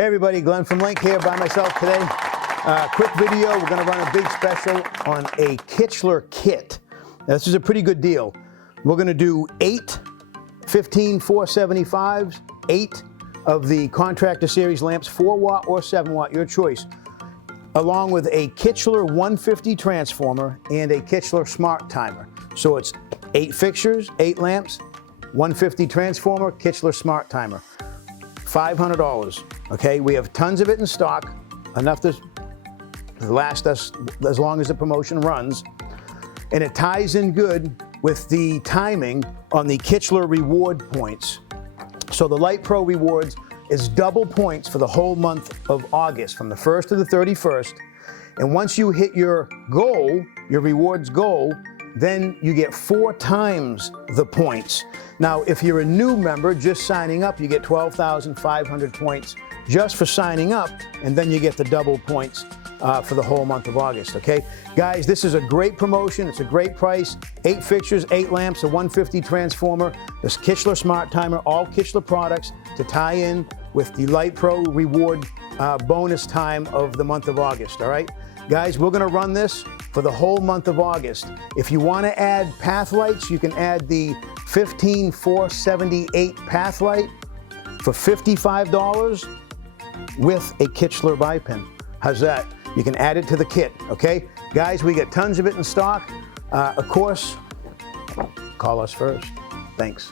Hey everybody, Glenn from Link here by myself today. Quick video, we're going to run a big special on a KICHLER kit. Now, this is a pretty good deal. We're going to do 8 15-475s, 8 of the Contractor Series lamps, 4 watt or 7 watt, your choice, along with a KICHLER 150 transformer and a KICHLER smart timer. So it's 8 fixtures, 8 lamps, 150 transformer, KICHLER smart timer. $500, okay? We have tons of it in stock, enough to last us as long as the promotion runs. And it ties in good with the timing on the KICHLER reward points. So the Light Pro rewards is double points for the whole month of August, from the 1st to the 31st. And once you hit your goal, your rewards goal, then you get 4 times the points. Now, if you're a new member just signing up, you get 12,500 points just for signing up, and then you get the double points for the whole month of August, okay? Guys, this is a great promotion. It's a great price. 8 fixtures, 8 lamps, a 150 transformer, this KICHLER smart timer, all KICHLER products to tie in with the Light Pro reward bonus time of the month of August, all right? Guys, we're gonna run this for the whole month of August. If you wanna add path lights, you can add the 15-478 path light for $55 with a KICHLER buy pin. How's that? You can add it to the kit, okay? Guys, we get tons of it in stock. Of course, call us first. Thanks.